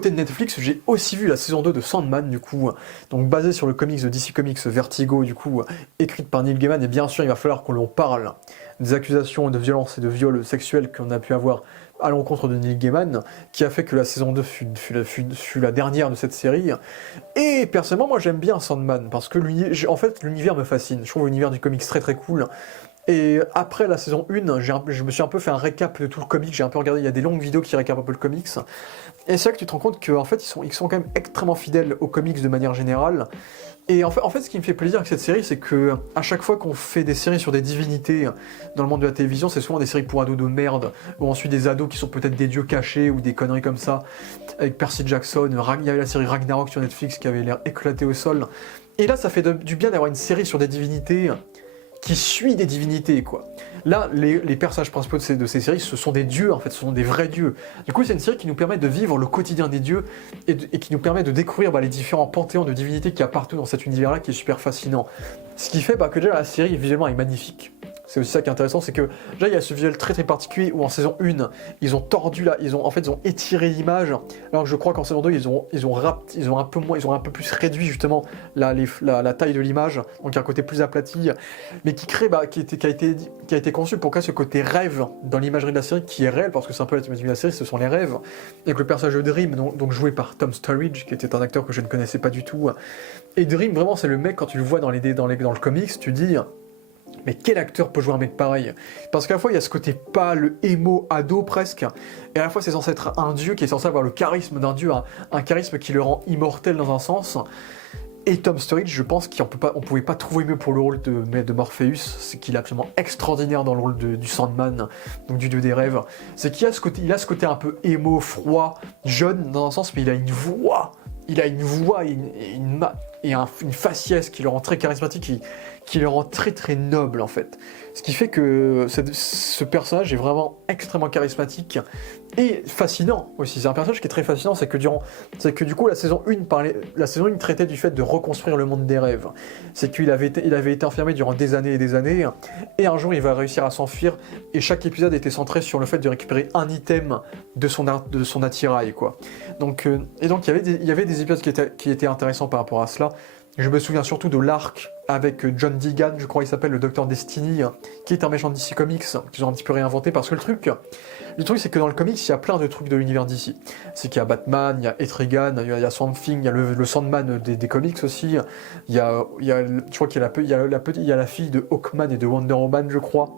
côté de Netflix, j'ai aussi vu la saison 2 de Sandman, du coup, donc basée sur le comics de DC Comics Vertigo, du coup, écrite par Neil Gaiman, et bien sûr, il va falloir qu'on en parle des accusations de violence et de viol sexuel qu'on a pu avoir à l'encontre de Neil Gaiman, qui a fait que la saison 2 fut la dernière de cette série. Et personnellement, moi j'aime bien Sandman, parce que en fait, l'univers me fascine. Je trouve l'univers du comics très très cool. Et après la saison 1, je me suis un peu fait un récap de tout le comic, j'ai un peu regardé, il y a des longues vidéos qui récapent un peu le comics. Et c'est là que tu te rends compte qu'en fait, ils sont quand même extrêmement fidèles aux comics de manière générale. Et en fait, ce qui me fait plaisir avec cette série, c'est que à chaque fois qu'on fait des séries sur des divinités dans le monde de la télévision, c'est souvent des séries pour ados de merde, ou ensuite des ados qui sont peut-être des dieux cachés, ou des conneries comme ça, avec Percy Jackson, il y avait la série Ragnarok sur Netflix qui avait l'air éclaté au sol. Et là, ça fait du bien d'avoir une série sur des divinités qui suit des divinités, quoi. Là, les personnages principaux de ces séries, ce sont des dieux, en fait, ce sont des vrais dieux. Du coup, c'est une série qui nous permet de vivre le quotidien des dieux et qui nous permet de découvrir les différents panthéons de divinités qu'il y a partout dans cet univers-là, qui est super fascinant. Ce qui fait que déjà, la série, visuellement, est magnifique. C'est aussi ça qui est intéressant, c'est que déjà il y a ce visuel très très particulier où en saison 1, ils ont tordu ils ont étiré l'image, alors que je crois qu'en saison 2, ils ont un peu plus réduit justement la taille de l'image, donc il y a un côté plus aplati, mais qui a été conçu pour créer ce côté rêve dans l'imagerie de la série qui est réel, parce que c'est un peu la thématique de la série, ce sont les rêves, avec le personnage de Dream, donc joué par Tom Sturridge, qui était un acteur que je ne connaissais pas du tout, et Dream vraiment c'est le mec, quand tu le vois dans le comics, tu dis... Mais quel acteur peut jouer un mec pareil? Parce qu'à la fois il y a ce côté pâle, émo, ado presque, et à la fois c'est censé être un dieu qui est censé avoir le charisme d'un dieu, un charisme qui le rend immortel dans un sens. Et Tom Sturridge, je pense qu'on pouvait pas trouver mieux pour le rôle de Morpheus, c'est qu'il est absolument extraordinaire dans le rôle du Sandman, donc du dieu des rêves. C'est qu'il a ce côté un peu émo, froid, jeune dans un sens, mais il a une voix et une faciès qui le rend très charismatique, qui le rend très très noble en fait. Ce qui fait que ce personnage est vraiment extrêmement charismatique et fascinant aussi. C'est un personnage qui est très fascinant, c'est que du coup la saison 1 traitait du fait de reconstruire le monde des rêves. C'est qu'il avait été enfermé durant des années, et un jour il va réussir à s'enfuir, et chaque épisode était centré sur le fait de récupérer un item de son attirail, quoi. Donc il y avait des épisodes qui étaient intéressants par rapport à cela. Je me souviens surtout de l'arc avec John Deegan, je crois qu'il s'appelle, le Docteur Destiny, qui est un méchant de DC Comics, qu'ils ont un petit peu réinventé, parce que le truc c'est que dans le comics, il y a plein de trucs de l'univers DC. C'est qu'il y a Batman, il y a Etrigan, il y a Swamp Thing, il y a le Sandman des comics aussi, je crois qu'il y a la fille de Hawkman et de Wonder Woman, je crois.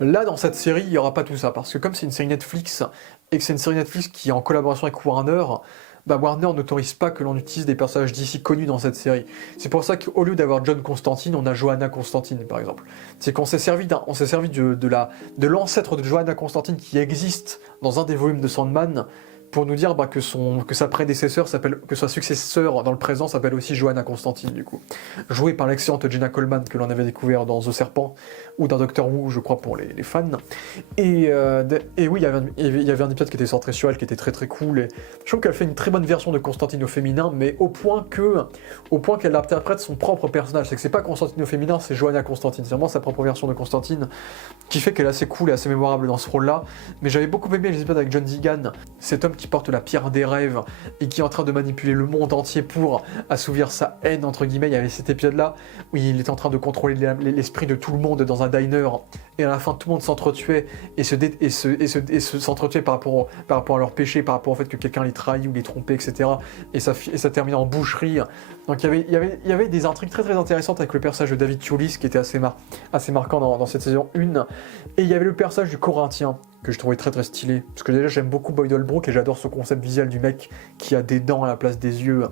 Là, dans cette série, il n'y aura pas tout ça, parce que comme c'est une série Netflix, et que c'est une série Netflix qui est en collaboration avec Warner, Warner n'autorise pas que l'on utilise des personnages d'ici connus dans cette série. C'est pour ça qu'au lieu d'avoir John Constantine, on a Johanna Constantine, par exemple. C'est qu'on s'est servi de l'ancêtre de Johanna Constantine qui existe dans un des volumes de Sandman, pour nous dire que sa prédécesseur que sa successeur dans le présent s'appelle aussi Johanna Constantine, du coup. Jouée par l'excellente Jenna Coleman, que l'on avait découvert dans The Serpent, ou dans Doctor Who, je crois, pour les fans. Et oui, il y avait un épisode qui était centré sur elle, qui était très très cool, et je trouve qu'elle fait une très bonne version de Constantine au féminin, mais au point qu'elle interprète son propre personnage. C'est que c'est pas Constantine au féminin, c'est Johanna Constantine. C'est vraiment sa propre version de Constantine, qui fait qu'elle est assez cool et assez mémorable dans ce rôle-là. Mais j'avais beaucoup aimé les épisodes avec John Deegan, cet homme qui porte la pierre des rêves et qui est en train de manipuler le monde entier pour assouvir sa haine, entre guillemets. Il y avait cet épisode-là où il est en train de contrôler l'esprit de tout le monde dans un diner, et à la fin tout le monde s'entretuait et s'entretuait par rapport à leur péché, par rapport au fait que quelqu'un les trahit ou les trompait, etc. Et ça terminait en boucherie. Donc il y avait des intrigues très très intéressantes avec le personnage de David Thewlis qui était assez marquant dans cette saison 1. Et il y avait le personnage du Corinthien que je trouvais très très stylé, parce que déjà j'aime beaucoup Boyd Holbrook et j'adore ce concept visuel du mec qui a des dents à la place des yeux.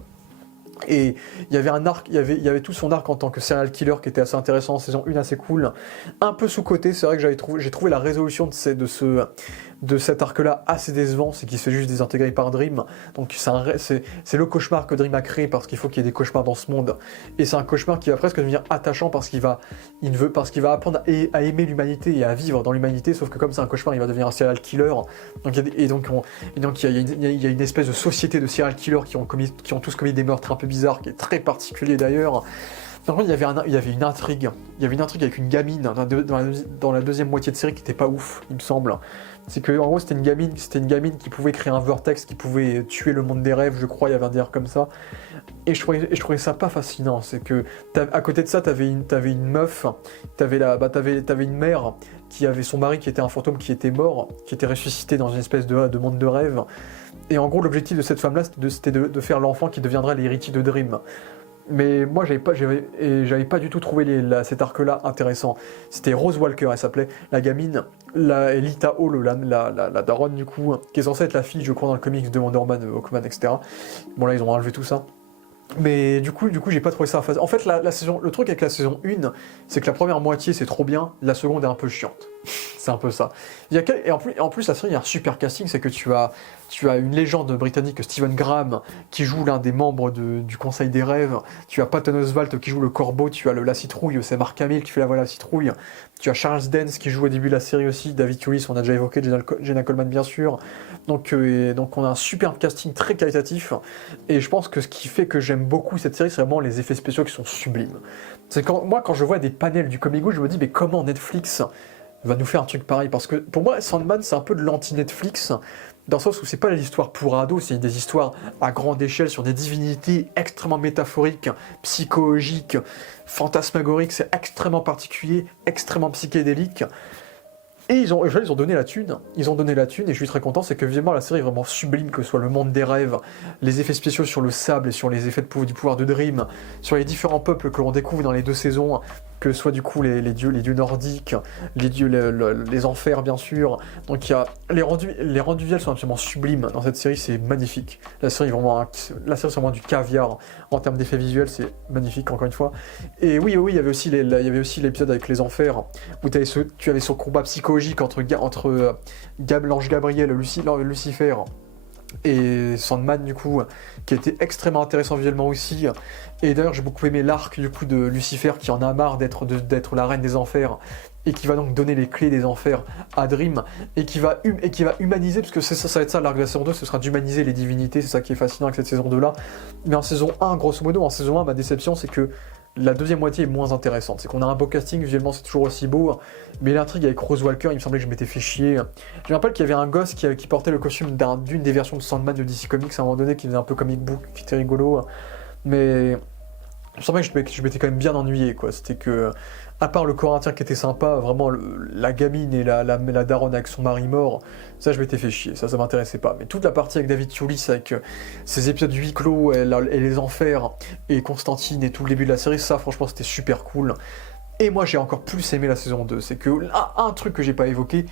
Et il y avait il y avait tout son arc en tant que serial killer qui était assez intéressant en saison 1, assez cool. Un peu sous-côté, c'est vrai que j'ai trouvé la résolution de cet arc-là assez décevant, c'est qu'il se fait juste désintégrer par Dream. Donc c'est le cauchemar que Dream a créé, parce qu'il faut qu'il y ait des cauchemars dans ce monde. Et c'est un cauchemar qui va presque devenir attachant, parce qu'il va apprendre à aimer l'humanité et à vivre dans l'humanité, sauf que comme c'est un cauchemar, il va devenir un serial killer. Donc il y a une espèce de société de serial killers qui ont tous commis des meurtres un peu bizarres, qui est très particulier d'ailleurs. Par contre, il y avait une intrigue. Il y avait une intrigue avec une gamine dans la deuxième moitié de série qui était pas ouf, il me semble. C'est que en gros c'était une gamine qui pouvait créer un vortex, qui pouvait tuer le monde des rêves, je crois, il y avait un délire comme ça. Et je trouvais ça pas fascinant. C'est que à côté de ça, t'avais une meuf, t'avais une mère qui avait son mari qui était un fantôme qui était mort, qui était ressuscité dans une espèce de monde de rêve. Et en gros, l'objectif de cette femme-là, c'était de faire l'enfant qui deviendrait l'héritier de Dream. Mais moi, j'avais pas du tout trouvé cet arc-là intéressant. C'était Rose Walker, elle s'appelait, la gamine, Lita Hall, la daronne du coup, qui est censée être la fille, je crois, dans le comics de Wonder Man, Hawkman, etc. Bon là, ils ont enlevé tout ça. Mais du coup, j'ai pas trouvé ça en fait, le truc avec la saison 1, c'est que la première moitié, c'est trop bien, la seconde est un peu chiante. C'est un peu ça. Et en plus, la série, il y a un super casting, c'est que tu as une légende britannique, Stephen Graham, qui joue l'un des membres du Conseil des Rêves. Tu as Patton Oswalt qui joue le Corbeau. Tu as la Citrouille, c'est Mark Hamill qui fait la voix de la Citrouille. Tu as Charles Dance qui joue au début de la série aussi. David Thewlis, on a déjà évoqué, Jenna Coleman bien sûr. Donc on a un superbe casting très qualitatif. Et je pense que ce qui fait que j'aime beaucoup cette série, c'est vraiment les effets spéciaux qui sont sublimes. C'est quand je vois des panels du comic book, je me dis mais comment Netflix va nous faire un truc pareil, parce que pour moi Sandman c'est un peu de l'anti-Netflix, dans le sens où c'est pas l'histoire pour ados, c'est des histoires à grande échelle sur des divinités extrêmement métaphoriques, psychologiques, fantasmagoriques, c'est extrêmement particulier, extrêmement psychédélique. Et ils ont donné la thune, et je suis très content, c'est que visuellement la série est vraiment sublime, que ce soit le monde des rêves, les effets spéciaux sur le sable et sur les effets du pouvoir de Dream, sur les différents peuples que l'on découvre dans les deux saisons, que ce soit du coup les dieux nordiques, les enfers bien sûr. Donc il y a les rendus visuels sont absolument sublimes dans cette série, c'est magnifique. La série c'est vraiment du caviar en termes d'effets visuels, c'est magnifique encore une fois. Et oui, il y avait aussi l'épisode avec les enfers où tu avais ce combat psychologique entre l'ange Gabriel, Lucifer et Sandman du coup, qui était extrêmement intéressant visuellement aussi. Et d'ailleurs j'ai beaucoup aimé l'arc du coup de Lucifer qui en a marre d'être la reine des enfers et qui va donc donner les clés des enfers à Dream et qui va humaniser, parce que ça va être ça l'arc de la saison 2, ce sera d'humaniser les divinités, c'est ça qui est fascinant avec cette saison 2 là. Mais en saison 1, grosso modo, en saison 1, ma déception c'est que la deuxième moitié est moins intéressante. C'est qu'on a un beau casting, visuellement c'est toujours aussi beau, mais l'intrigue avec Rose Walker, il me semblait que je m'étais fait chier. Je me rappelle qu'il y avait un gosse qui portait le costume d'une des versions de Sandman de DC Comics à un moment donné, qui faisait un peu comic book, qui était rigolo, mais il me semblait que je m'étais quand même bien ennuyé, quoi. C'était que, à part le Corinthien qui était sympa, vraiment la gamine et la daronne avec son mari mort, ça je m'étais fait chier, ça m'intéressait pas. Mais toute la partie avec David Thewlis, avec ses épisodes huis clos et les enfers, et Constantine et tout le début de la série, ça franchement c'était super cool. Et moi j'ai encore plus aimé la saison 2, c'est que là, un truc que j'ai pas évoqué,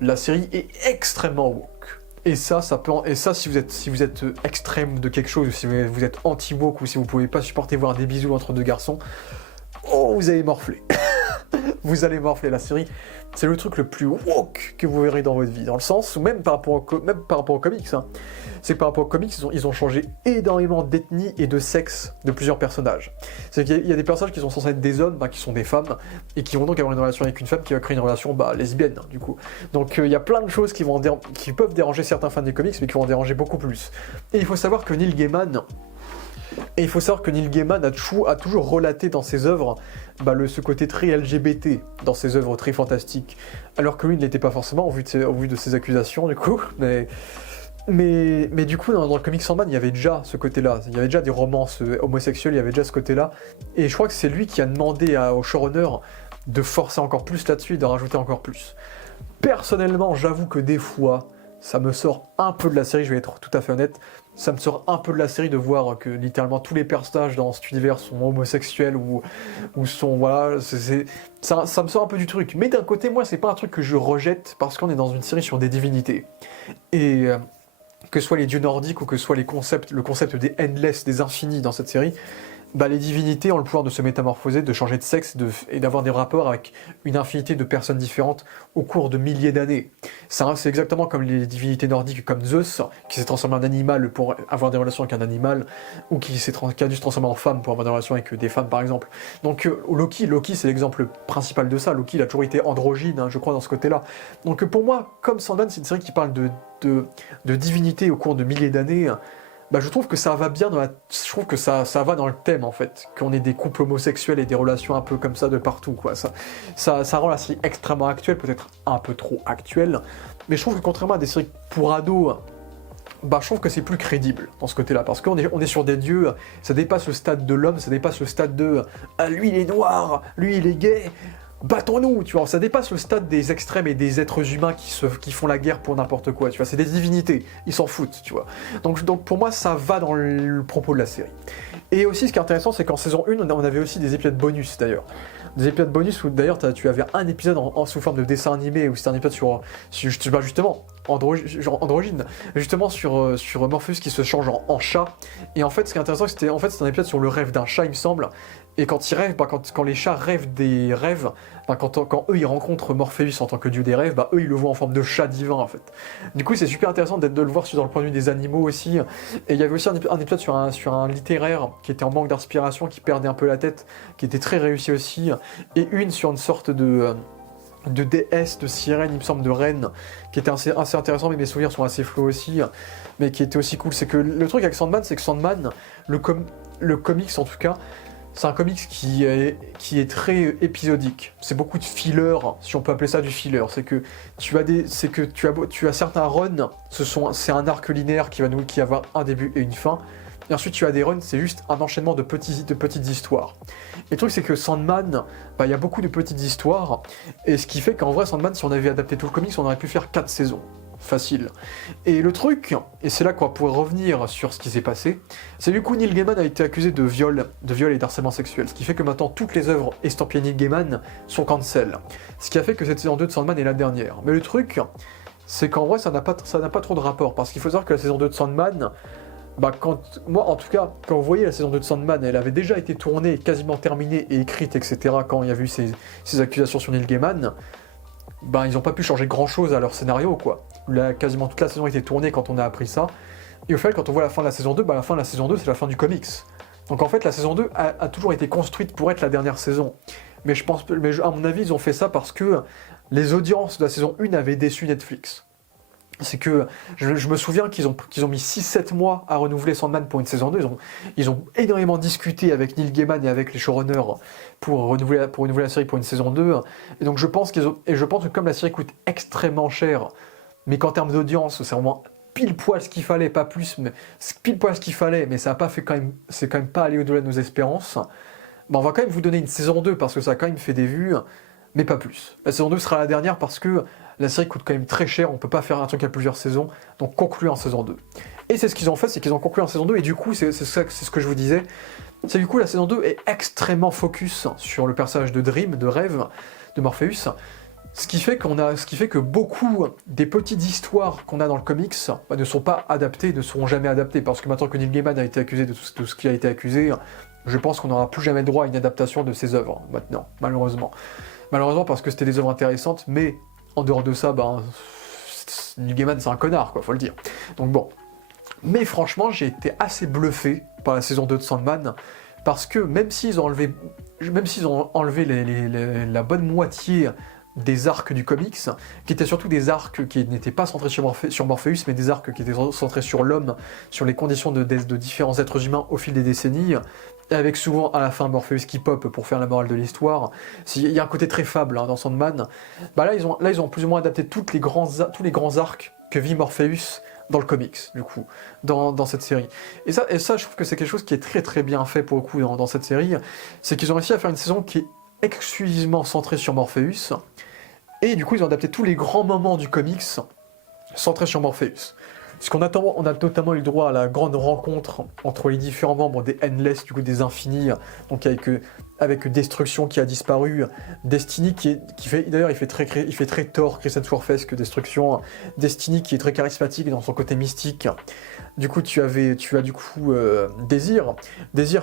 la série est extrêmement woke. Et ça si vous êtes extrême de quelque chose, ou si vous êtes anti-woke, ou si vous pouvez pas supporter voir des bisous entre deux garçons, oh, vous allez morfler. Vous allez morfler. La série, c'est le truc le plus woke que vous verrez dans votre vie, dans le sens où même par rapport aux comics, hein, c'est que par rapport aux comics, ils ont changé énormément d'ethnie et de sexe de plusieurs personnages. C'est qu'il y a des personnages qui sont censés être des hommes, qui sont des femmes, et qui vont donc avoir une relation avec une femme qui va créer une relation lesbienne, hein, du coup. Donc il y a plein de choses qui peuvent déranger certains fans des comics, mais qui vont en déranger beaucoup plus. Et il faut savoir que Neil Gaiman a toujours relaté dans ses œuvres ce côté très LGBT dans ses œuvres très fantastiques, alors que lui ne l'était pas forcément au vu de ses accusations du coup, mais du coup dans le comic Sandman il y avait déjà ce côté-là, il y avait déjà des romances homosexuelles, il y avait déjà ce côté-là, et je crois que c'est lui qui a demandé au showrunner de forcer encore plus là-dessus et de rajouter encore plus. Personnellement, j'avoue que des fois, ça me sort un peu de la série, je vais être tout à fait honnête, ça me sort un peu de la série de voir que littéralement tous les personnages dans cet univers sont homosexuels ou sont, voilà, ça me sort un peu du truc. Mais d'un côté, moi, c'est pas un truc que je rejette parce qu'on est dans une série sur des divinités. Et que ce soit les dieux nordiques ou que ce soit le concept des endless, des infinis dans cette série, les divinités ont le pouvoir de se métamorphoser, de changer de sexe et d'avoir des rapports avec une infinité de personnes différentes au cours de milliers d'années. C'est exactement comme les divinités nordiques, comme Zeus, qui s'est transformé en animal pour avoir des relations avec un animal, ou qui a dû se transformer en femme pour avoir des relations avec des femmes, par exemple. Donc Loki c'est l'exemple principal de ça. Loki, il a toujours été androgyne, hein, je crois, dans ce côté-là. Donc pour moi, comme Sandman, c'est une série qui parle de divinité au cours de milliers d'années, bah, je trouve que ça va bien je trouve que ça va dans le thème en fait, qu'on ait des couples homosexuels et des relations un peu comme ça de partout quoi. Ça rend la série extrêmement actuelle, peut-être un peu trop actuelle, mais je trouve que contrairement à des séries pour ados, bah, je trouve que c'est plus crédible dans ce côté-là, parce on est sur des dieux, ça dépasse le stade de l'homme, ça dépasse le stade de ah, lui il est noir, lui il est gay, battons-nous, tu vois, ça dépasse le stade des extrêmes et des êtres humains qui font la guerre pour n'importe quoi, tu vois, c'est des divinités, ils s'en foutent, tu vois. Donc pour moi, ça va dans le propos de la série. Et aussi, ce qui est intéressant, c'est qu'en saison 1, on avait aussi des épisodes bonus, d'ailleurs. Des épisodes bonus où, d'ailleurs, tu avais un épisode sous forme de dessin animé, où c'était un épisode sur justement, androgyne, justement sur Morpheus qui se change en chat. Et en fait, ce qui est intéressant, c'était un épisode sur le rêve d'un chat, il me semble. Et quand ils rêvent, bah, quand les chats rêvent des rêves, bah, quand eux ils rencontrent Morpheus en tant que dieu des rêves, bah, eux ils le voient en forme de chat divin en fait. Du coup, c'est super intéressant de le voir dans le point de vue des animaux aussi. Et il y avait aussi un épisode sur un littéraire qui était en manque d'inspiration, qui perdait un peu la tête, qui était très réussi aussi. Et une sur une sorte de déesse, de sirène, il me semble, de reine, qui était assez intéressant, mais mes souvenirs sont assez flous aussi, mais qui était aussi cool. C'est que le truc avec Sandman, c'est que Sandman, le comics en tout cas, c'est un comics qui est très épisodique. C'est beaucoup de filler, si on peut appeler ça du filler. C'est que tu as certains runs, c'est un arc linéaire qui va avoir un début et une fin. Et ensuite, tu as des runs, c'est juste un enchaînement de petites histoires. Et le truc, c'est que Sandman, bah, il y a beaucoup de petites histoires. Et ce qui fait qu'en vrai, Sandman, si on avait adapté tout le comics, on aurait pu faire 4 saisons. Facile. Et le truc, et c'est là qu'on va pouvoir revenir sur ce qui s'est passé, c'est du coup Neil Gaiman a été accusé de viol et d'harcèlement sexuel, ce qui fait que maintenant toutes les œuvres estampillées Neil Gaiman sont cancel. Ce qui a fait que cette saison 2 de Sandman est la dernière. Mais le truc, c'est qu'en vrai ça n'a pas trop de rapport, parce qu'il faut savoir que la saison 2 de Sandman, bah moi en tout cas, quand vous voyez la saison 2 de Sandman, elle avait déjà été tournée, quasiment terminée et écrite, etc. quand il y a eu ces accusations sur Neil Gaiman. Ben, ils n'ont pas pu changer grand chose à leur scénario, quoi. Quasiment toute la saison a été tournée quand on a appris ça. Et au fait, quand on voit la fin de la saison 2, ben, la fin de la saison 2, c'est la fin du comics. Donc en fait, la saison 2 a toujours été construite pour être la dernière saison. Mais à mon avis, ils ont fait ça parce que les audiences de la saison 1 avaient déçu Netflix. C'est que je me souviens qu'ils ont mis 6-7 mois à renouveler Sandman pour une saison 2. Ils ont énormément discuté avec Neil Gaiman et avec les showrunners pour renouveler la série pour une saison 2. Et donc je pense que comme la série coûte extrêmement cher, mais qu'en termes d'audience, c'est vraiment pile poil ce qu'il fallait, pas plus, mais pile poil ce qu'il fallait, mais ça a pas fait c'est quand même pas allé au-delà de nos espérances. Ben on va quand même vous donner une saison 2 parce que ça a quand même fait des vues, mais pas plus. La saison 2 sera la dernière parce que la série coûte quand même très cher, on peut pas faire un truc à plusieurs saisons, donc conclure en saison 2. Et c'est ce qu'ils ont fait, c'est qu'ils ont conclu en saison 2, et du coup, c'est ce que je vous disais, c'est du coup la saison 2 est extrêmement focus sur le personnage de Dream, de Rêve, de Morpheus, ce qui fait que beaucoup des petites histoires qu'on a dans le comics bah, ne sont pas adaptées, ne seront jamais adaptées, parce que maintenant que Neil Gaiman a été accusé de tout ce qui a été accusé, je pense qu'on n'aura plus jamais droit à une adaptation de ses œuvres, maintenant, malheureusement. Malheureusement parce que c'était des œuvres intéressantes, mais en dehors de ça, ben, Neil Gaiman c'est un connard, quoi, faut le dire. Donc bon. Mais franchement, j'ai été assez bluffé par la saison 2 de Sandman, parce que même s'ils ont enlevé la bonne moitié des arcs du comics, qui étaient surtout des arcs qui n'étaient pas centrés sur Morpheus, mais des arcs qui étaient centrés sur l'homme, sur les conditions de différents êtres humains au fil des décennies, et avec souvent à la fin Morpheus qui pop pour faire la morale de l'histoire. Il y a un côté très fable hein, dans Sandman. Bah là, ils ont plus ou moins adapté tous les grands arcs que vit Morpheus dans le comics, du coup, dans cette série. Et ça, je trouve que c'est quelque chose qui est très très bien fait pour le coup dans cette série, c'est qu'ils ont réussi à faire une saison qui est exclusivement centrée sur Morpheus, et du coup ils ont adapté tous les grands moments du comics centrés sur Morpheus. Parce qu'on on a notamment eu le droit à la grande rencontre entre les différents membres des Endless, du coup des Infinis, donc avec Destruction qui a disparu, Destiny qui fait d'ailleurs il fait très Thor, Chris Hemsworth-esque Destruction, Destiny qui est très charismatique dans son côté mystique. Du coup tu as du coup Désir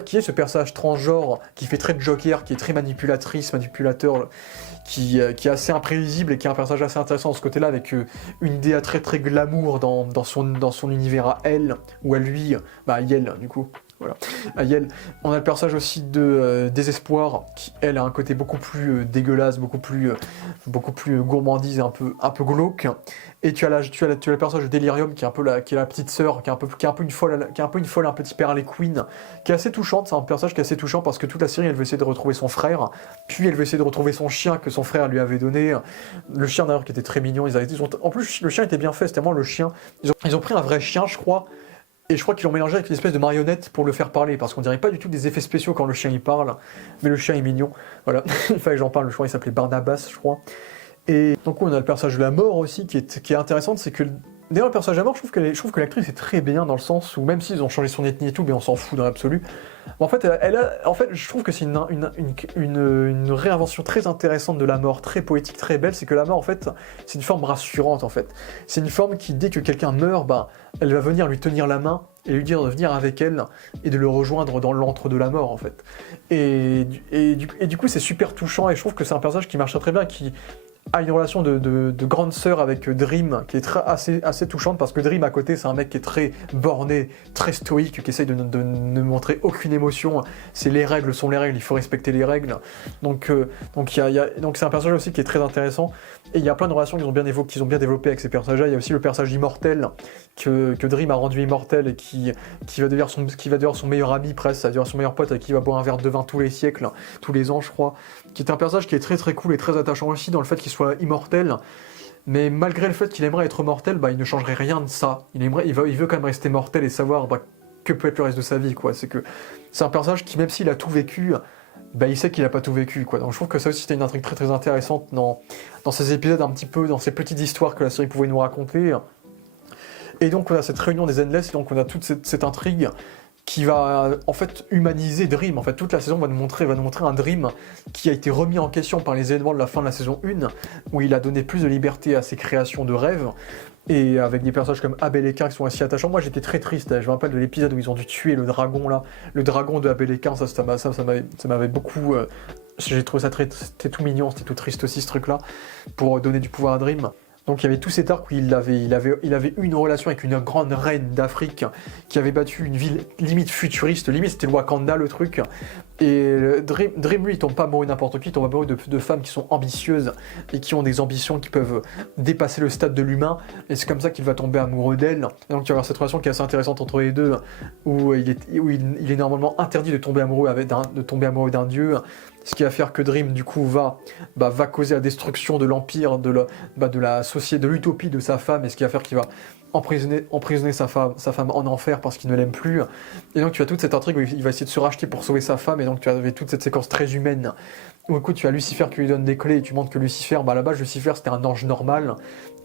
qui est ce personnage transgenre qui fait très Joker, qui est très manipulateur, qui est assez imprévisible et qui est un personnage assez intéressant de ce côté-là, avec une DA très très glamour dans son univers à elle, ou à lui, bah Yel du coup, voilà. Aiel. On a le personnage aussi de Désespoir, qui elle a un côté beaucoup plus dégueulasse, beaucoup plus gourmandise, un peu glauque. Et tu as le personnage de Delirium qui est un peu qui est la petite sœur, qui est un peu une folle, un petit père Harley Quinn, qui est assez touchante. C'est un personnage qui est assez touchant parce que toute la série, elle veut essayer de retrouver son frère, puis elle veut essayer de retrouver son chien que son frère lui avait donné. Le chien d'ailleurs qui était très mignon. En plus, le chien était bien fait. C'était vraiment le chien. Ils ont pris un vrai chien, je crois. Et je crois qu'ils l'ont mélangé avec une espèce de marionnette pour le faire parler, parce qu'on dirait pas du tout des effets spéciaux quand le chien il parle, mais le chien est mignon. Voilà, il fallait que j'en parle. Je crois qu'il s'appelait Barnabas, je crois. Et donc on a le personnage de la mort aussi qui est intéressante, c'est que d'ailleurs le personnage de la mort, je trouve que l'actrice est très bien dans le sens où même s'ils ont changé son ethnie et tout, mais on s'en fout dans l'absolu. En fait, je trouve que c'est une réinvention très intéressante de la mort, très poétique, très belle. C'est que la mort, en fait, c'est une forme rassurante, en fait. C'est une forme qui, dès que quelqu'un meurt, elle va venir lui tenir la main et lui dire de venir avec elle et de le rejoindre dans l'antre de la mort, en fait. Et du coup, c'est super touchant et je trouve que c'est un personnage qui marche très bien, qui a une relation de grande sœur avec Dream qui est assez touchante parce que Dream à côté c'est un mec qui est très borné, très stoïque, qui essaye de ne montrer aucune émotion. C'est les règles sont les règles, il faut respecter les règles. Donc c'est un personnage aussi qui est très intéressant et il y a plein de relations qu'ils ont bien développées avec ces personnages-là. Il y a aussi le personnage immortel que Dream a rendu immortel et qui va devenir son meilleur ami presque, ça va devenir son meilleur pote avec qui il va boire un verre de vin tous les siècles, tous les ans je crois, qui est un personnage qui est très très cool et très attachant aussi dans le fait qu'il soit immortel, mais malgré le fait qu'il aimerait être mortel, il ne changerait rien de ça. Il veut quand même rester mortel et savoir que peut être le reste de sa vie, quoi. C'est un personnage qui, même s'il a tout vécu, il sait qu'il n'a pas tout vécu, quoi. Donc je trouve que ça aussi c'était une intrigue très très intéressante dans ces épisodes un petit peu, dans ces petites histoires que la série pouvait nous raconter. Et donc on a cette réunion des Endless, et donc on a toute cette intrigue qui va en fait humaniser Dream. En fait, toute la saison va nous montrer un Dream qui a été remis en question par les événements de la fin de la saison 1, où il a donné plus de liberté à ses créations de rêves, et avec des personnages comme Abel et Cain qui sont assez attachants. Moi j'étais très triste, je me rappelle de l'épisode où ils ont dû tuer le dragon là, le dragon de Abel et Cain, ça m'avait beaucoup... j'ai trouvé ça c'était tout mignon, c'était tout triste aussi ce truc là, pour donner du pouvoir à Dream. Donc il y avait tout cet arc où il avait eu une relation avec une grande reine d'Afrique qui avait battu une ville limite futuriste, limite c'était le Wakanda le truc. Et Dream lui il tombe pas amoureux n'importe qui, il tombe amoureux de femmes qui sont ambitieuses et qui ont des ambitions qui peuvent dépasser le stade de l'humain, et c'est comme ça qu'il va tomber amoureux d'elle. Et donc tu vas avoir cette relation qui est assez intéressante entre les deux, où il est normalement interdit de tomber amoureux d'un dieu. Ce qui va faire que Dream, du coup, va causer la destruction de l'empire, de la société, de l'utopie de sa femme, et ce qui va faire qu'il va emprisonner sa femme en enfer parce qu'il ne l'aime plus. Et donc tu as toute cette intrigue où il va essayer de se racheter pour sauver sa femme, et donc tu avais toute cette séquence très humaine où écoute, tu as Lucifer qui lui donne des clés et tu montres que Lucifer, à la base Lucifer c'était un ange normal,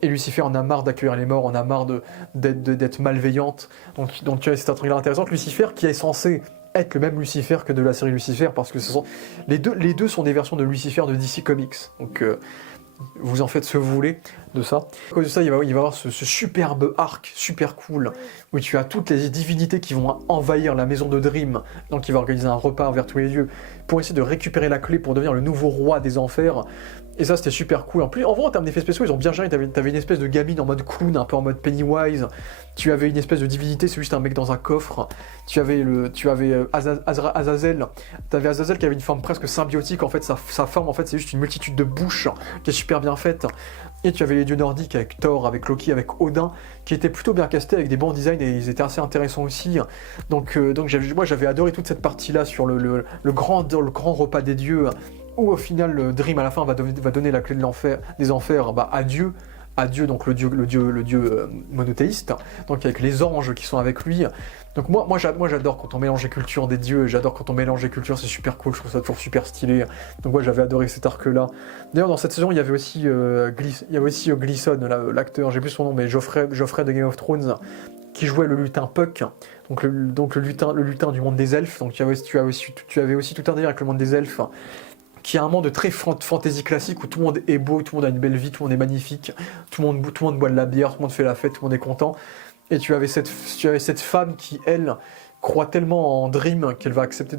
et Lucifer en a marre d'accueillir les morts, en a marre d'être malveillante. Donc tu as cette intrigue là intéressante. Lucifer qui est censé être le même Lucifer que de la série Lucifer, parce que les deux sont des versions de Lucifer de DC Comics. Donc vous en faites ce que vous voulez de ça. À cause de ça, il va y avoir ce superbe arc, super cool, où tu as toutes les divinités qui vont envahir la maison de Dream. Donc il va organiser un repas envers tous les dieux pour essayer de récupérer la clé pour devenir le nouveau roi des enfers. Et ça c'était super cool. En plus, en vrai, en termes d'effets spéciaux, ils ont bien géré. T'avais une espèce de gamine en mode clown, un peu en mode Pennywise. Tu avais une espèce de divinité, c'est juste un mec dans un coffre. Tu avais Azazel. T'avais Azazel qui avait une forme presque symbiotique. En fait, sa forme, en fait, c'est juste une multitude de bouches qui est super bien faite. Et tu avais les dieux nordiques avec Thor, avec Loki, avec Odin, qui étaient plutôt bien castés avec des bons designs, et ils étaient assez intéressants aussi. Donc moi j'avais adoré toute cette partie-là sur le grand repas des dieux, où au final Dream à la fin va donner la clé des enfers à Dieu, donc le dieu monothéiste, donc avec les anges qui sont avec lui. Donc moi j'adore quand on mélange les cultures des dieux, j'adore quand on mélange les cultures, c'est super cool, je trouve ça toujours super stylé. Donc moi j'avais adoré cet arc-là. D'ailleurs dans cette saison il y avait aussi Gleeson, l'acteur, j'ai plus son nom, mais Geoffrey de Game of Thrones, qui jouait le lutin Puck, donc le lutin du monde des elfes. Donc tu avais aussi tout un délire avec le monde des elfes, qui est un monde très fantasy classique où tout le monde est beau, tout le monde a une belle vie, tout le monde est magnifique, tout le monde boit de la bière, tout le monde fait la fête, tout le monde est content. Et tu avais cette femme qui, elle, croit tellement en Dream qu'elle va accepter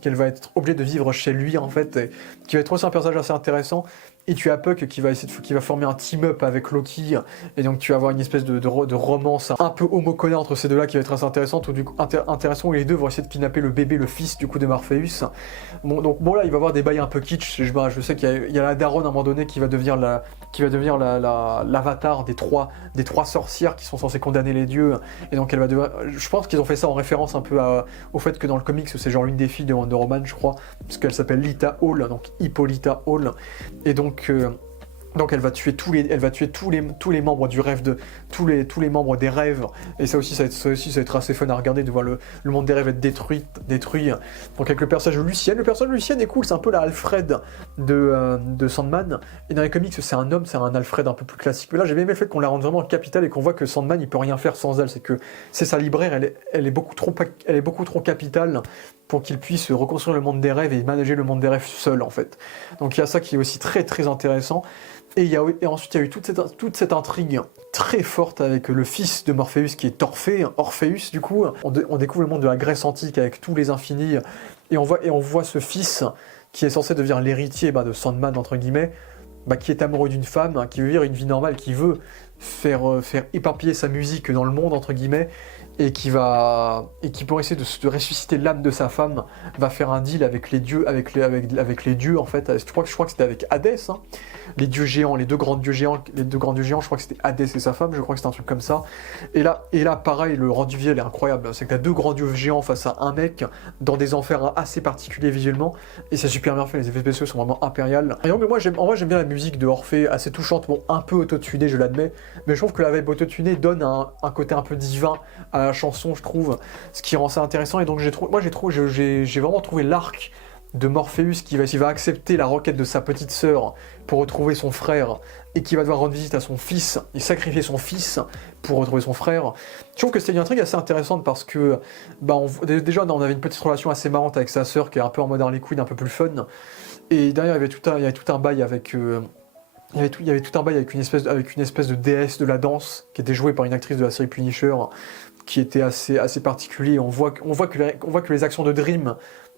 qu'elle va être obligée de vivre chez lui en fait, et qui va être aussi un personnage assez intéressant. Et tu as Puck qui va former un team-up avec Loki, et donc tu vas avoir une espèce de romance un peu homo-collant entre ces deux-là qui va être assez intéressante, ou du coup, intéressant, où les deux vont essayer de kidnapper le bébé, le fils du coup de Morpheus. Bon, donc bon là il va y avoir des bails un peu kitsch, je sais qu'il y a la daronne à un moment donné qui va devenir l'avatar des trois sorcières qui sont censées condamner les dieux, et donc elle va devenir, je pense qu'ils ont fait ça en référence un peu au fait que dans le comics c'est genre l'une des filles de Wonder Woman je crois, parce qu'elle s'appelle Lita Hall, donc Hippolyta Hall, et donc elle va tuer tous les membres du rêve tous les membres des rêves, et ça aussi ça va être assez fun à regarder, de voir le monde des rêves être détruit. Donc avec le personnage de Lucienne, est cool, c'est un peu la Alfred de Sandman, et dans les comics c'est un homme, c'est un Alfred un peu plus classique, mais là j'ai bien aimé le fait qu'on la rende vraiment capitale et qu'on voit que Sandman il peut rien faire sans elle, c'est que c'est sa libraire, elle est beaucoup trop capitale pour qu'il puisse reconstruire le monde des rêves et manager le monde des rêves seul en fait. Donc il y a ça qui est aussi très très intéressant. Et ensuite il y a eu toute cette intrigue très forte avec le fils de Morpheus qui est Orpheus du coup. On découvre le monde de la Grèce antique avec tous les infinis, et on voit ce fils qui est censé devenir l'héritier de Sandman entre guillemets, qui est amoureux d'une femme, qui veut vivre une vie normale, qui veut faire éparpiller sa musique dans le monde entre guillemets, et qui pour essayer de ressusciter l'âme de sa femme va faire un deal avec les dieux, avec les dieux en fait. Je crois que c'était avec Hadès, hein. Les dieux géants, les deux grands dieux géants, je crois que c'était Hadès et sa femme, je crois que c'était un truc comme ça. Et là pareil, le rendu visuel est incroyable, c'est que t'as deux grands dieux géants face à un mec dans des enfers assez particuliers visuellement, et c'est super bien fait, les effets spéciaux sont vraiment impériales. Et donc, mais moi j'aime bien la musique de Orphée, assez touchante, bon un peu autotunée je l'admets, mais je trouve que la vibe autotunée donne un côté un peu divin à la chanson, je trouve, ce qui rend ça intéressant. Et donc j'ai vraiment trouvé l'arc de Morpheus qui va accepter la requête de sa petite sœur pour retrouver son frère, et qui va devoir rendre visite à son fils et sacrifier son fils pour retrouver son frère. Je trouve que c'était une intrigue assez intéressante parce que déjà on avait une petite relation assez marrante avec sa sœur qui est un peu en mode Harley Quinn, un peu plus fun, et derrière il y avait tout un bail avec il y avait tout un bail avec une espèce de déesse de la danse qui était jouée par une actrice de la série Punisher, qui était assez particulier. On voit que les actions de Dream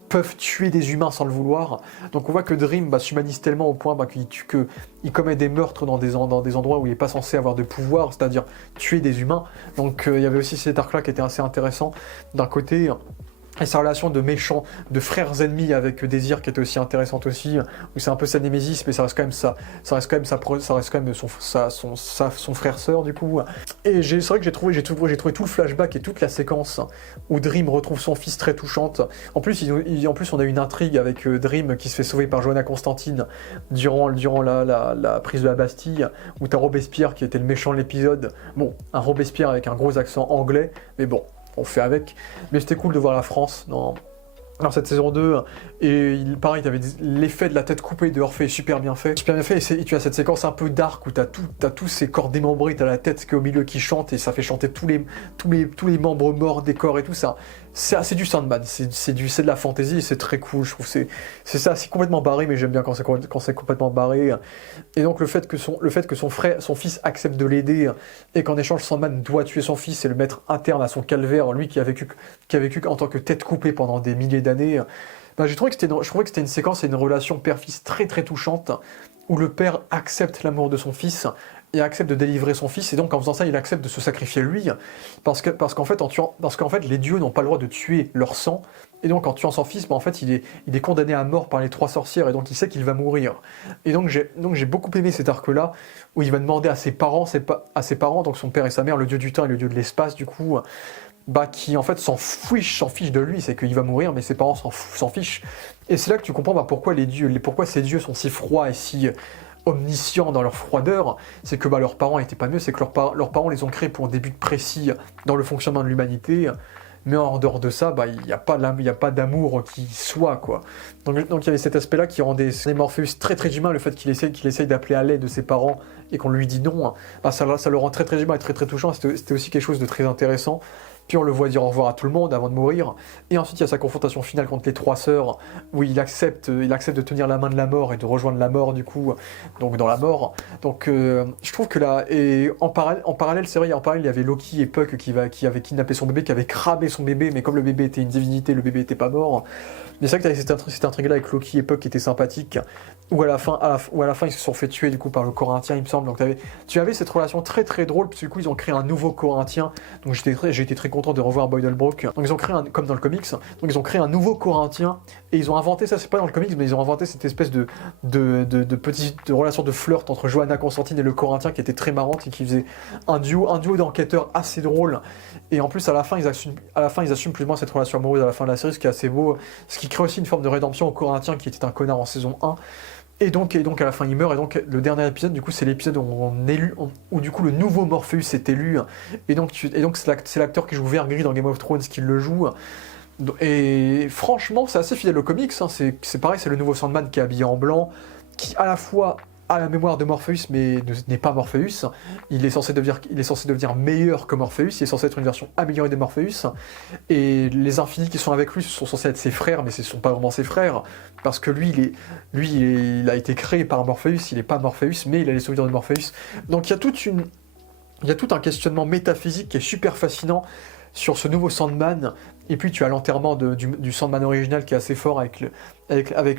peuvent tuer des humains sans le vouloir. Donc on voit que Dream s'humanise tellement au point qu'il commet des meurtres dans des endroits où il n'est pas censé avoir de pouvoir, c'est-à-dire tuer des humains. Donc il y avait aussi cet arc-là qui était assez intéressant d'un côté. Et sa relation de frères ennemis avec Désir qui était aussi intéressante aussi, où c'est un peu sa némésis, mais ça reste quand même son frère-sœur du coup. Et c'est vrai que j'ai trouvé tout le flashback et toute la séquence où Dream retrouve son fils très touchante. En plus, on a une intrigue avec Dream qui se fait sauver par Johanna Constantine durant la prise de la Bastille, où t'as Robespierre qui était le méchant de l'épisode. Bon, un Robespierre avec un gros accent anglais, mais bon, on fait avec, mais c'était cool de voir la France dans cette saison 2, et pareil, t'avais l'effet de la tête coupée de Orphée super bien fait, et tu as cette séquence un peu dark où t'as tous ces corps démembrés, t'as la tête qui est au milieu qui chante, et ça fait chanter tous les membres morts des corps et tout ça. C'est du Sandman, c'est de la fantasy, et c'est très cool, je trouve. C'est complètement barré, mais j'aime bien quand c'est complètement barré. Et donc le fait que son fils accepte de l'aider, et qu'en échange Sandman doit tuer son fils et le mettre interne à son calvaire, lui qui a vécu en tant que tête coupée pendant des milliers d'années. Je trouvais que c'était une séquence et une relation père-fils très très touchante, où le père accepte l'amour de son fils et accepte de délivrer son fils, et donc en faisant ça il accepte de se sacrifier lui, parce qu'en fait les dieux n'ont pas le droit de tuer leur sang, et donc en tuant son fils, en fait il est condamné à mort par les trois sorcières, et donc il sait qu'il va mourir. Et donc j'ai beaucoup aimé cet arc là, où il va demander à ses parents, donc son père et sa mère, le dieu du temps et le dieu de l'espace du coup, qui en fait s'en fichent de lui, c'est qu'il va mourir, mais ses parents s'en fichent. Et c'est là que tu comprends pourquoi ces dieux sont si froids et si omniscients dans leur froideur. C'est que leurs parents étaient pas mieux, c'est que leurs parents les ont créés pour des buts précis dans le fonctionnement de l'humanité, mais en dehors de ça, il n'y a pas d'amour qui soit, quoi. Donc il y avait cet aspect-là qui rendait Morpheus très très humain, le fait qu'il essaye d'appeler à l'aide de ses parents et qu'on lui dit non, ça le rend très très humain et très très touchant. C'était aussi quelque chose de très intéressant. puis on le voit dire au revoir à tout le monde avant de mourir, et ensuite il y a sa confrontation finale contre les trois sœurs, où il accepte de tenir la main de la mort et de rejoindre la mort du coup, donc dans la mort. Donc je trouve que là, et en parallèle, c'est vrai, en parallèle il y avait Loki et Puck qui avaient kidnappé son bébé, qui avaient cramé son bébé, mais comme le bébé était une divinité, le bébé était pas mort. Mais c'est vrai que t'avais cette intrigue-là avec Loki et Puck qui était sympathique, où à la fin ils se sont fait tuer du coup par le Corinthien, il me semble. Donc tu avais cette relation très très drôle, parce que du coup ils ont créé un nouveau Corinthien. Donc j'ai été très content de revoir Boydell-Brook. Donc ils ont créé comme dans le comics, donc ils ont créé un nouveau Corinthien, et ils ont inventé ça, c'est pas dans le comics, mais ils ont inventé cette espèce de relation de flirt entre Johanna Constantine et le Corinthien qui était très marrante et qui faisait un duo d'enquêteurs assez drôle. Et en plus à la fin ils assument plus ou moins cette relation amoureuse à la fin de la série, ce qui est assez beau, ce qui crée aussi une forme de rédemption au Corinthien qui était un connard en saison 1. Et donc à la fin il meurt, et donc le dernier épisode du coup c'est l'épisode où du coup le nouveau Morpheus est élu, et donc c'est l'acteur qui joue Vergris dans Game of Thrones qui le joue. Et franchement c'est assez fidèle au comics, hein. C'est pareil, c'est le nouveau Sandman qui est habillé en blanc, qui à la fois a la mémoire de Morpheus mais n'est pas Morpheus. Il est censé devenir meilleur que Morpheus, il est censé être une version améliorée de Morpheus, et les Infinis qui sont avec lui sont censés être ses frères, mais ce ne sont pas vraiment ses frères, parce que lui il a été créé par Morpheus, il n'est pas Morpheus, mais il a les souvenirs de Morpheus. Donc il y a tout un questionnement métaphysique qui est super fascinant sur ce nouveau Sandman. Et puis tu as l'enterrement du Sandman original qui est assez fort avec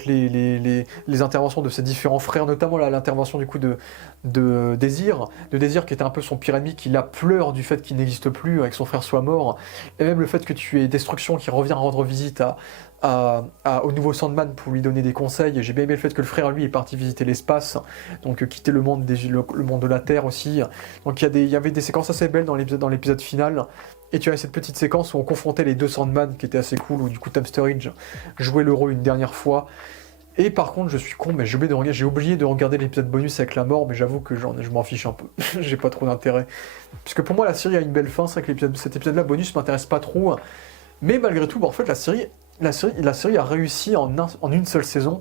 les interventions de ses différents frères, notamment l'intervention du coup de Désir qui était un peu son pire ennemi, qui la pleure du fait qu'il n'existe plus, avec son frère soit mort, et même le fait que tu aies Destruction qui revient rendre visite au nouveau Sandman pour lui donner des conseils. Et j'ai bien aimé le fait que le frère lui est parti visiter l'espace, donc quitter le monde de la Terre aussi. Donc il y avait des séquences assez belles dans l'épisode final. Et tu avais cette petite séquence où on confrontait les deux Sandman qui était assez cool, où du coup Tom Sturridge jouait le rôle une dernière fois. Et par contre, je suis con, mais j'ai oublié de regarder l'épisode bonus avec la mort, mais j'avoue que je m'en fiche un peu. J'ai pas trop d'intérêt. Parce que pour moi, la série a une belle fin, c'est vrai que cet épisode-là bonus m'intéresse pas trop. Mais malgré tout, en fait, la série a réussi en une seule saison,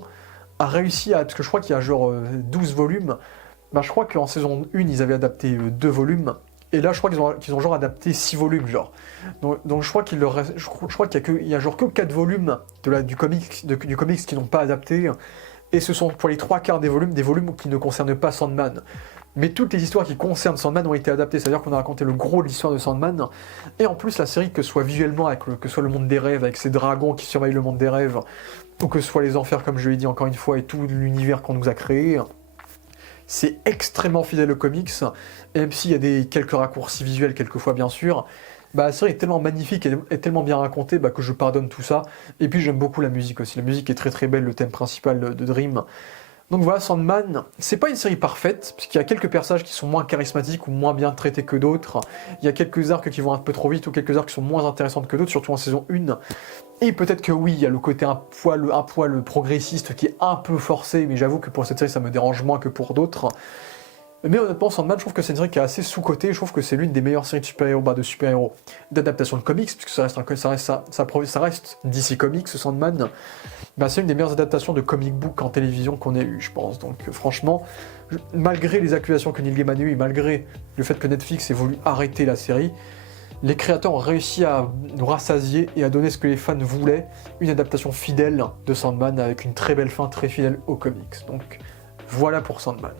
parce que je crois qu'il y a genre 12 volumes. Bah, je crois qu'en saison 1, ils avaient adapté 2 volumes. Et là, je crois qu'ils ont genre adapté 6 volumes, genre. Donc je crois qu'il y a genre que 4 volumes du comics qui n'ont pas adapté. Et ce sont pour les 3/4 des volumes qui ne concernent pas Sandman. Mais toutes les histoires qui concernent Sandman ont été adaptées, c'est-à-dire qu'on a raconté le gros de l'histoire de Sandman. Et en plus, la série, que ce soit visuellement, que ce soit le monde des rêves, avec ces dragons qui surveillent le monde des rêves, ou que ce soit les enfers, comme je l'ai dit encore une fois, et tout l'univers qu'on nous a créé, c'est extrêmement fidèle aux comics, et même s'il y a quelques raccourcis visuels quelquefois bien sûr, la série est tellement magnifique et tellement bien racontée que je pardonne tout ça. Et puis j'aime beaucoup la musique aussi, la musique est très très belle, le thème principal de Dream. Donc voilà, Sandman, c'est pas une série parfaite, parce qu'il y a quelques personnages qui sont moins charismatiques ou moins bien traités que d'autres. Il y a quelques arcs qui vont un peu trop vite ou quelques arcs qui sont moins intéressantes que d'autres, surtout en saison 1. Et peut-être que oui, il y a le côté un poil progressiste qui est un peu forcé, mais j'avoue que pour cette série ça me dérange moins que pour d'autres. Mais honnêtement, Sandman, je trouve que c'est une série qui est assez sous-cotée. Je trouve que c'est l'une des meilleures séries de super-héros, d'adaptation de comics, puisque ça reste DC Comics, Sandman. C'est une des meilleures adaptations de comic book en télévision qu'on ait eu, je pense. Donc franchement, malgré les accusations que Neil Gaiman a eues, et malgré le fait que Netflix ait voulu arrêter la série, les créateurs ont réussi à nous rassasier et à donner ce que les fans voulaient, une adaptation fidèle de Sandman avec une très belle fin, très fidèle aux comics. Donc voilà pour Sandman.